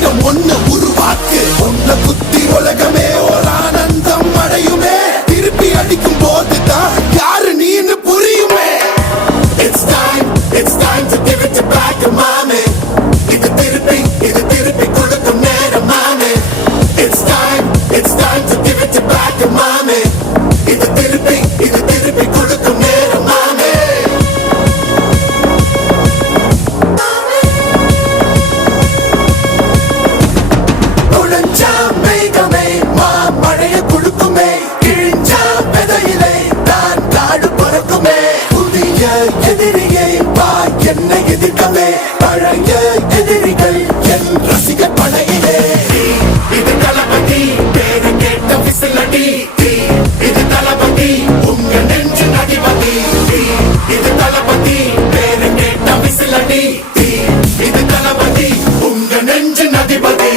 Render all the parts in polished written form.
நீடம் ஒண்ணு உருவாக்கு ஒன்ன குத்தி உலகமே ஒரு ஆனந்தம் அடையுமே திருப்பி அடிக்கும் போதுதான் யாரு நீன்னு புரியுமே. It's time to give it back to mommy. இது திருப்பி கொடுக்கும் நேரம் மாமே. It's time to give it back to mommy. இது திருப்பி கொடுக்கும் நேரம் மாமே. உழைஞ்சா மேகமே மாமழைய கொடுக்குமே கிழிஞ்சா விதையிலே தான் காடு பறக்குமே. புதிய எதிரியை வா என்னை எதிர்க்கவே பழைய எதிரிகள் என் ரசிக படையிலே. இது தளபதி பேரு கேட்ட விசிலடி. இது தளபதி உங்க நெஞ்சு நடிபதி. இது தளபதி பேரு கேட்ட விசிலடி. இது தளபதி உங்க நெஞ்சு நதிபதி.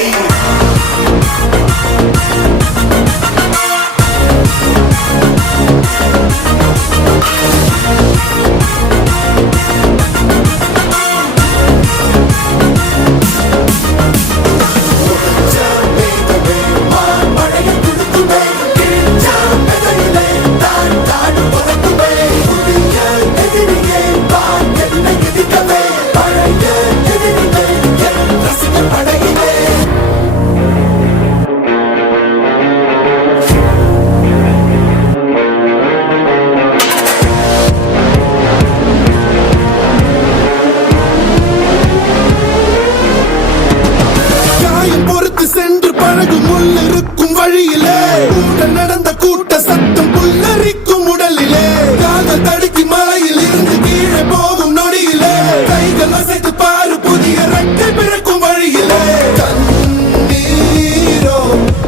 சென்று பழகும் உள்ளிருக்கும் வழியிலே உடன் நடந்த கூட்ட சத்தம் புல்லரிக்கும் உடலிலே காதல் தடுக்கி மலையில் இருந்து கீழே போகும் நொடியிலே கைகள் அசைத்து பாரு புதிய ரெட்டை பிறக்கும் வழியிலே. கண்ணீரோ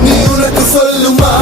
நீ உனக்கு சொல்லுமா